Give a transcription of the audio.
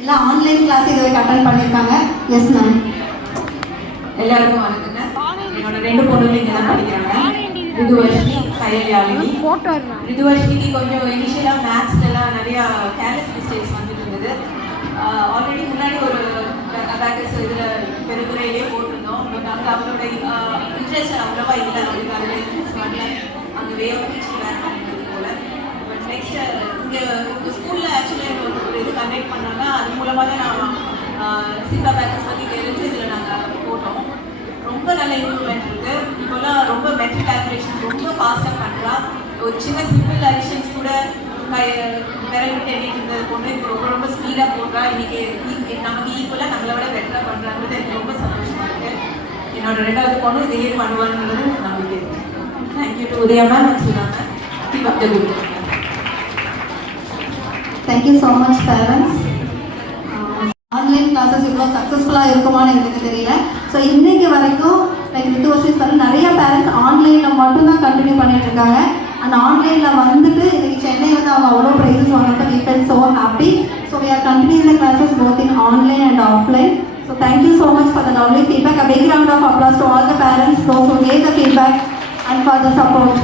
எல்லாம் online class இது வரைக்கும் அட்டெண்ட் பண்ணியிருக்காங்க. Yes ma'am. எல்லாருக்கும் வணக்கங்க. என்னோட 2 பொண்ணுங்க இங்கே தான் படிக்கிறாங்க. ரிதுவர்ஷினி, சயல்யாழினி. ரிதுவர்ஷினிக்கு கொஞ்சம் இனிஷியலாக மேத்ஸ்லாம் நிறையா கேர்லெஸ் மிஸ்டேக்ஸ் வந்துட்டு இருந்தது. ஆல்ரெடி முன்னாடி ஒரு அபாக்கஸ் இதில் பெருந்துறையிலே போட்டிருந்தோம். பட் அங்கே அவங்களோட இன்ட்ரெஸ்ட் அவ்வளோவா இல்லை. அவங்களுக்கு அதில் இன்ட்ரெஸ்ட் வரல. அங்கே வே ஆஃப் டீச்சிங் வேர் பண்ணிக்கிறது போல. பட் நெக்ஸ்ட் இங்கே ஸ்கூலில் ஆக்சுவலாக ஒரு இது கண்டக்ட் பண்ணாங்க. அது மூலமாக தான் நான் சிப்பா பேக்கஸ் பற்றி தெரிஞ்சு இதில் நாங்கள் போட்டோம். ரொம்ப நல்ல இம்ப்ரூவ்மெண்ட் இருக்குது. இப்போல்லாம் ரொம்ப மென்டல் கேல்குலேஷன் ரொம்ப ஃபாஸ்ட்டாக பண்ணுறா. ஒரு சின்ன சிம்பிள் அடிஷன்ஸ் கூட விரல் விட்டு எண்ணிட்டு இருந்தது பொண்ணு இப்போ ரொம்ப ரொம்ப ஸ்பீடாக போடுறா. இன்னைக்கு நமக்கு ஈக்குவலாக நம்மளை விட பெட்டராக பண்ணுறாங்கிறது எனக்கு ரொம்ப சந்தோஷமாக இருக்குது. என்னோட 2வது பொண்ணு இதையே பண்ணுவாங்கிறது நம்பிக்கை இருக்குது. Thank you to Udaya ma'am and Sudha ma'am. Keep up the good work. Thank you so much parents. Online classes இவ்வளோ சக்ஸஸ்ஃபுல்லாக இருக்குமான்னு எங்களுக்கு தெரியல. ஸோ இன்னைக்கு வரைக்கும் லைக் 2 வருஷம் நிறைய பேரண்ட்ஸ் ஆன்லைனில் மட்டும்தான் கண்டினியூ பண்ணிட்டு இருக்காங்க. அண்ட் ஆன்லைனில் வந்துட்டு இன்னைக்கு சென்னை வந்து அவங்க அவ்வளோ ப்ரைஸஸ் வாங்கிட்டு we felt so happy. So we are continuing the classes both in online and offline. So thank you so much for the lovely feedback. A big round of applause to all the parents, those who gave the feedback and for the support.